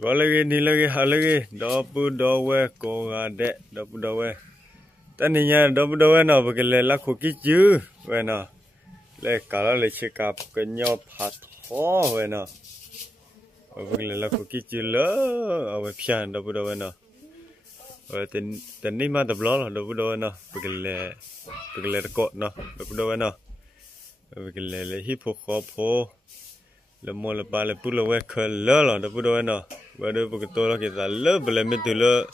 gọi là cái đi là cái hà là cái đó bự đó về cô gà đẻ đó bự đó về tên này nha đó bự đó về nào bởi cái là khu kí chứ về nào lấy cả là lấy chiếc cặp cái nhau phát khó về nào bởi cái là khu kí chứ lỡ ở về phía đó bự đó về nào về tên này mà tập lót là đó bự đó về nào bởi cái là cột nào đó bự đó về nào bởi cái là hip hop khó phô là mua là ba là bự là về khơi lỡ là đó bự đó về nào vậy đó bởi cái tôi là cái ta lỡ bởi là mình từ lỡ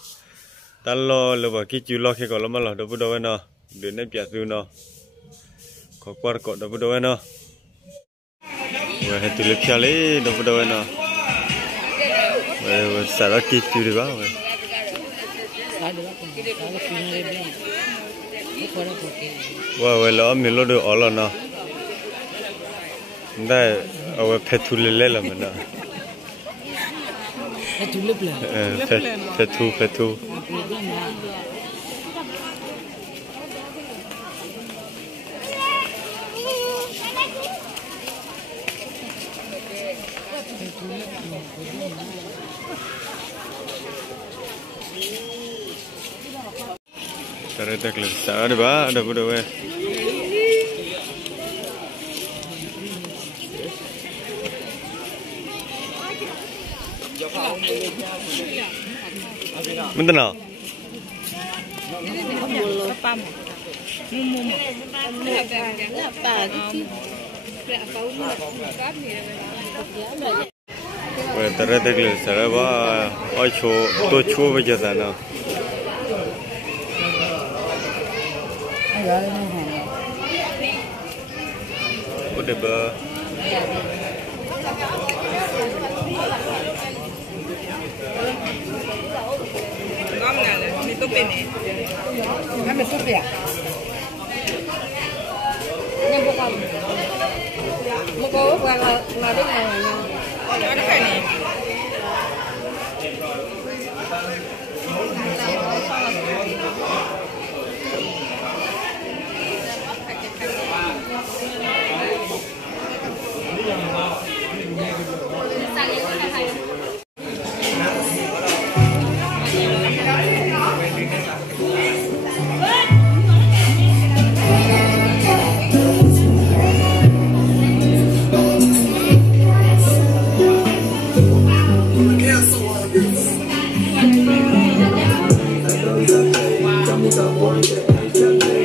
ta lo là bởi cái chú lo khi còn lo mà lo đó bự đó về nào để nếp chả từ nào có qua cột đó bự đó về nào vậy thì từ lúc kia lấy đó bự đó về nào vậy sao đó kia chú đi vào vậy vậy là mình lo được ở lo nào đây ở phải thu lên là mình đó phải thu Tarik tak le, ada ba, ada budak we. Mana nak? Tarik tak le, ada ba, ay to show baca sana. Udah ba. Ngon nè, mì tôm bì nè. Ăn mì tôm bì à? Nhân bộ con. Một cô qua là đi này nha. Nó cái này. Hãy subscribe cho kênh Ghiền Mì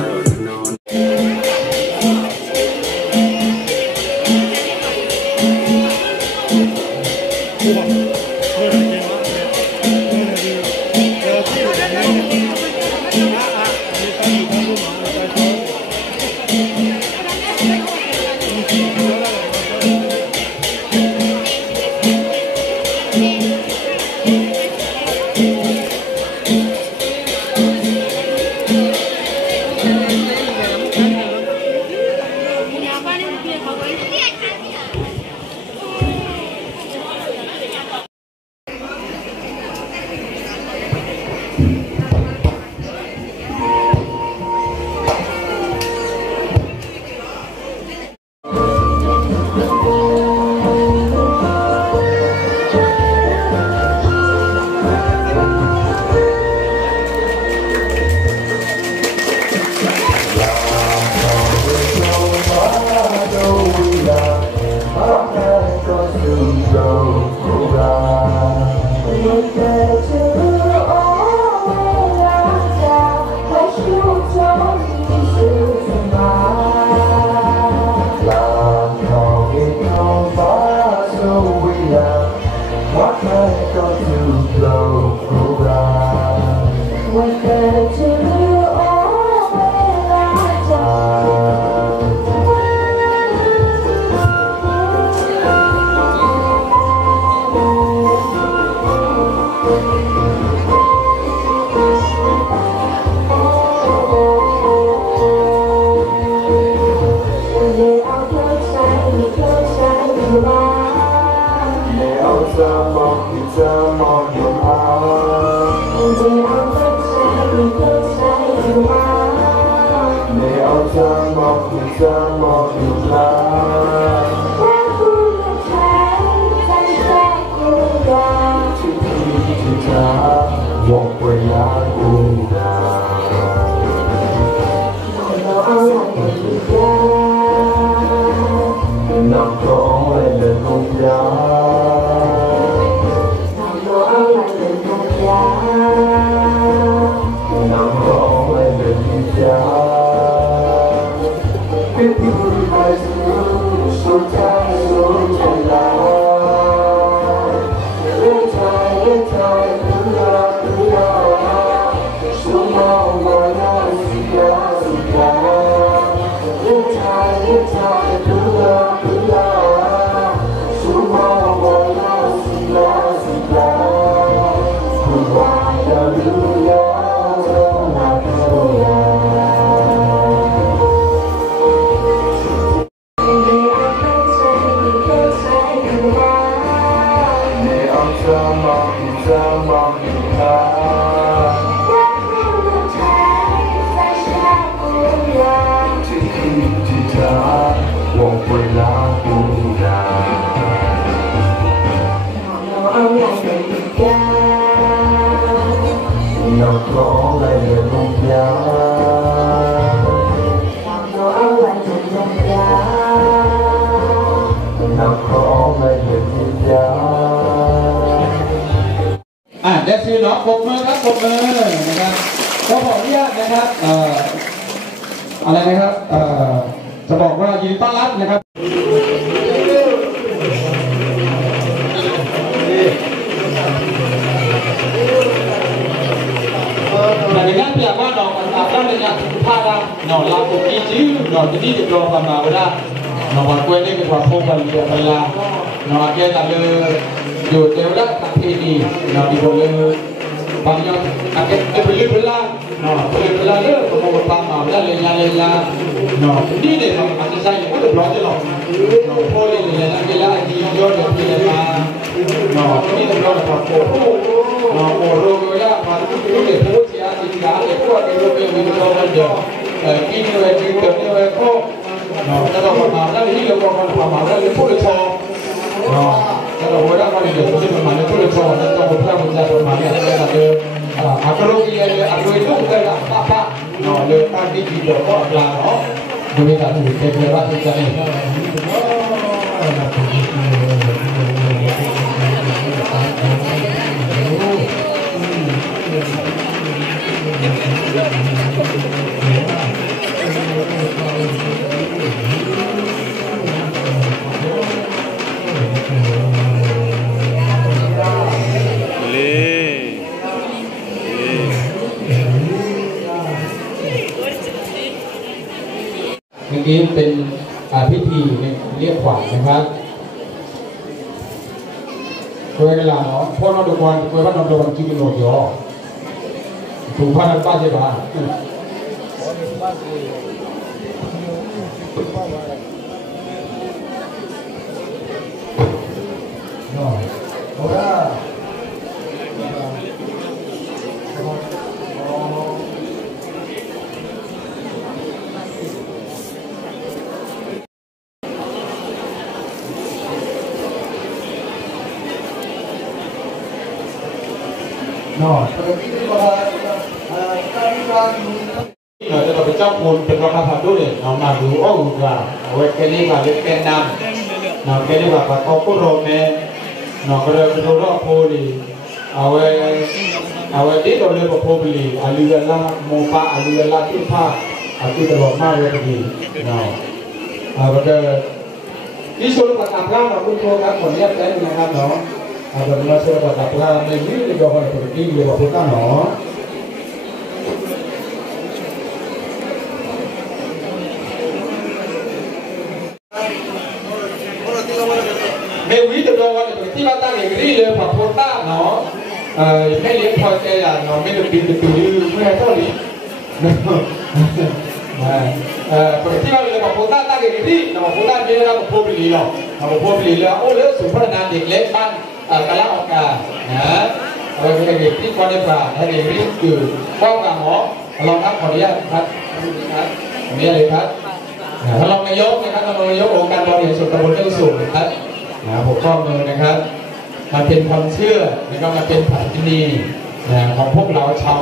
Gõ để không bỏ lỡ 我会拉不来。เราขออะไรเรื่องลงยาเราขออะไรเรื่องยาเดี๋ยวซื้อเนาะปรบมือครับปรบมือนะครับก็ขออนุญาตนะครับอะไรนะครับจะบอกว่ายินดีต้อนรับนะครับdengan pihak no apa dengan pada no laku kiji no jadi di bawah sama udah no aku ini ketua pembeli dia bela no akhirnya tak le yo teulah tak ini no di bawah banyak akhirnya beli bela no beli bela le kamu pertama bela lenya no ini deh masih saya itu belanja no no boleh lenya bela di yo dia bela no ini belanja apa no orang ya baru itu deh để qua cái lối đường mình cho bây giờ khi người đi từ như vậy có nó ta đâu mà ra đi đâu còn mà ra đi phụ được cho nó ta đâu có ra qua đi được chứ mà nó phụ được cho nó trong một thời gian rồi mà này là được akrobi ya akrobi itu bukan apa nó được ta đi được có là nó người ta thì cái việc đó thì nàyเมื่อกี้เป็นพิธีเรียกขวัญนะครับเวลาเนาะพ่อเราดูวันเวลาเราดูวันกินโลดยอถูกพานันป้าใช่ปะno,จะเป็นเจ้าคุณเป็นประธานด้วยน้องมาดูโอ้ว่าเวทนี้ว่าเป็นแกนนำน้องแกนี้ว่าปัตตานีโรเมน้องก็เลยดูรอบโพลีเอาไว้ที่เราเลยบอกโพลีอาลีละโมปะอาลีละที่ภาคอาที่ตลอดมาเลยดีน้องก็จะที่สุดประการล่าเราคุณโทรครับขออนุญาตได้นะครับน้องbagaimana saya dapat pelajaran ini di bawah seperti di bawah kita no. Mewi di bawah seperti batang negeri le Papua no.ไม่เลี้ยงพอใจอ่ะเนาะไม่ได้บินไปดูไม่ได้เท่านี้ที่เราเลยบอกโคต้าตั้งอย่างนี้เราบอกโคต้าเยอะเราบอกโพบลีหรอกเราบอกโพบลีแล้วโอ้เลือกศูนย์พัฒนาเด็กเล็กบ้านกาลาออกกาเราเป็นเด็กที่ควรได้ปราให้เด็กที่อยู่เฝ้ากับหมอลองครับขออนุญาตครับขออนุญาตเลยครับท่านรองนายกนะครับท่านรองนายกองค์การบริหารส่วนตำบลเรื่องสูงนะครับผมข้อมือนะครับมันเป็นความเชื่อนะครับมันเป็นผันจินีของพวกเราชาว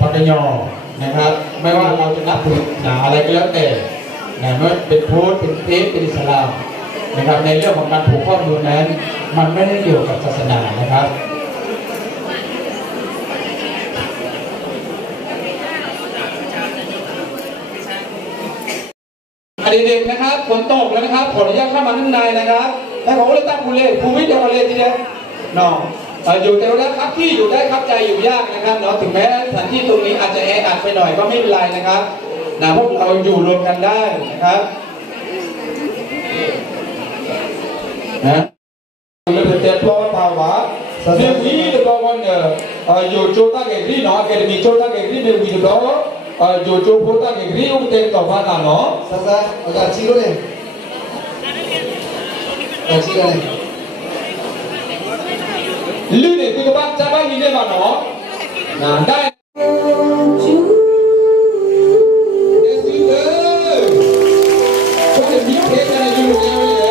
ปักยอนะครับไม่ว่าเราจะนับถืออะไรก็แล้วแต่เมื่อเป็นพุทธเป็นคริสต์เป็นอิสลามนะครับในเรื่องของการผูกข้อมือนั้นมันไม่ได้เกี่ยวกับศาสนานะครับเด็กๆนะครับฝนตกแล้วนะครับขออนุญาตเข้ามาข้างในนะครับแต่ผมเลยตั้งภูเล่ภูวิทย์เดียวกันเลยทีเดียวน้องอยู่แต่ละครับที่อยู่ได้ครับใจอยู่ยากนะครับเนาะถึงแม้สถานที่ตรงนี้อาจจะแออัดไปหน่อยก็ไม่เป็นไรนะครับพวกเราอยู่รวมกันได้นะครับนะเราจะเติมตัวภาวะเรื่องนี้เราวันอยู่โจตั้งเอกรีเนาะแกมีโจตั้งเอกรีเดี๋ยวมีตัวอยู่โจโพตั้งเอกรีอุ้งเต็มต่อมาเนาะซะอาจารย์ชี้เลยอาจารย์ชี้เลย lưu để từ các bạn cha bác nhìn lên vào nó là đây cho để biết thế này như nhau như thế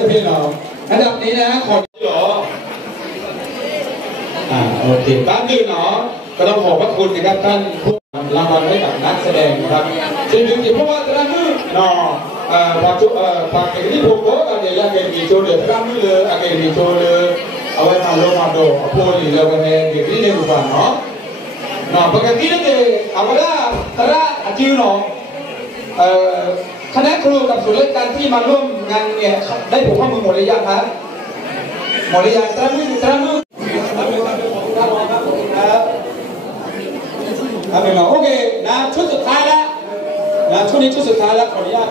จะพี่เราอันดับนี้นะขอหรอโอเคบ้านอื่นเนาะก็ต้องขอบพระคุณนะครับท่านผู้รางวัลให้กับนักแสดงครับจริงๆเพราะว่าตอนนี้เนาะพาเอกที่ผมก็การเรียนเกณฑ์มีโจเลยตอนนี้เลยเกณฑ์มีโจเลยเอาไว้มาลงมาดูโพลีแล้วก็ให้เกณฑ์ที่เนี่ยบุฟานเนาะเนาะปกติเนี่ยเอาไว้ได้แต่ละอาชีพเนาะคณะครูกับส่วนราชการที่มาร่วมงานเนี่ยได้ผูกข้อมือหมดเลยยังครับหมดเลยยังตรามือครับเป็นหรอโอเคนะชุดสุดท้ายแล้วนะชุดนี้ชุดสุดท้ายแล้วขออนุญาต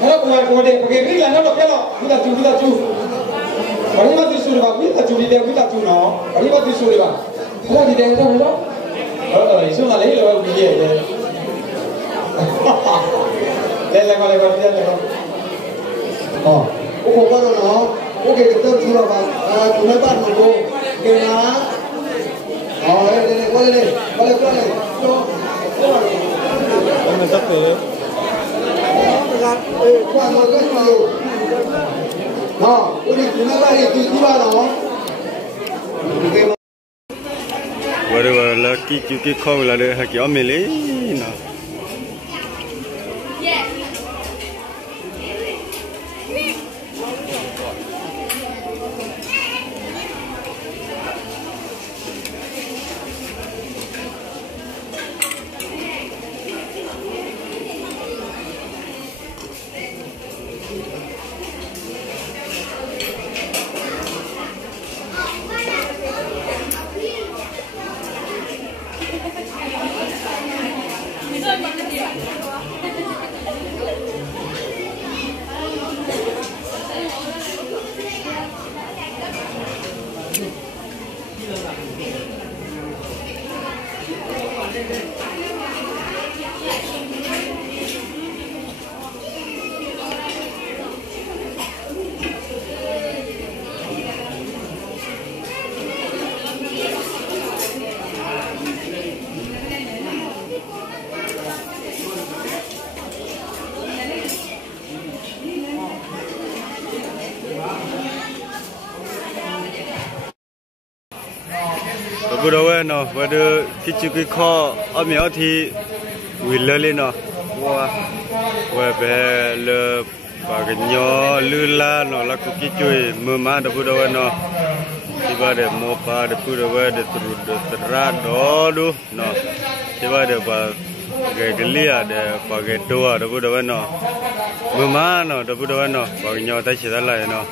เฮ้ยกูเด็กโอเคพี่แล้วเราแค่หรอกพี่ตาจูวันนี้มาดูสูตรแบบพี่ตาจูดีเดียวพี่ตาจูเนาะวันนี้มาดูสูตรแบบพี่ตาดีเดียวใช่ไหมล่ะอีสุนันเลยเราไม่เยี่ยเลยเล่นอะไรกันอ๋อโอ้โหว่าเราเนาะโอเคก็ต้องชูเราบ้างคุณไม่บ้านของกูเก่งนะอ๋อเลยว่าเลยโจ้มันจะเปิดกว้างมันก็อยู่เนาะโอ้ยคุณไม่บ้านที่บ้านเนาะว่าเดี๋ยวเราคิดข้าวเราเลยให้กี่อเมริกาพูดเอาไว้เนาะว่าเดี๋ยวคิดข้อเอาเมียที่วิลเลยเนาะว่าแบบเลปากญอลือลาเนาะแล้วก็คิดช่วยมือมาเดี๋ยวพูดเอาไว้เนาะที่ว่าเดี๋ยวโมปาเดี๋ยวพูดเอาไว้เดี๋ยวตราดดูเนาะที่ว่าเดี๋ยวว่าเกลี่ยเดี๋ยวปากตัวเดี๋ยวพูดเอาไว้เนาะมือมาเนาะเดี๋ยวพูดเอาไว้เนาะปากญอได้เสียอะไรเนาะ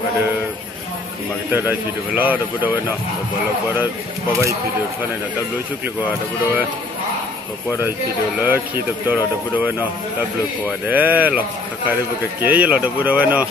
ว่าเดี๋ยวมาkita dah video belah, dah buat dah, kalau pada bapa video mana dah tablo cukli kau dah buat, kalau pada video lah kita betul dah buat dah tablo kau ada, lah kakak dia bukan kaya lah dah buat dah.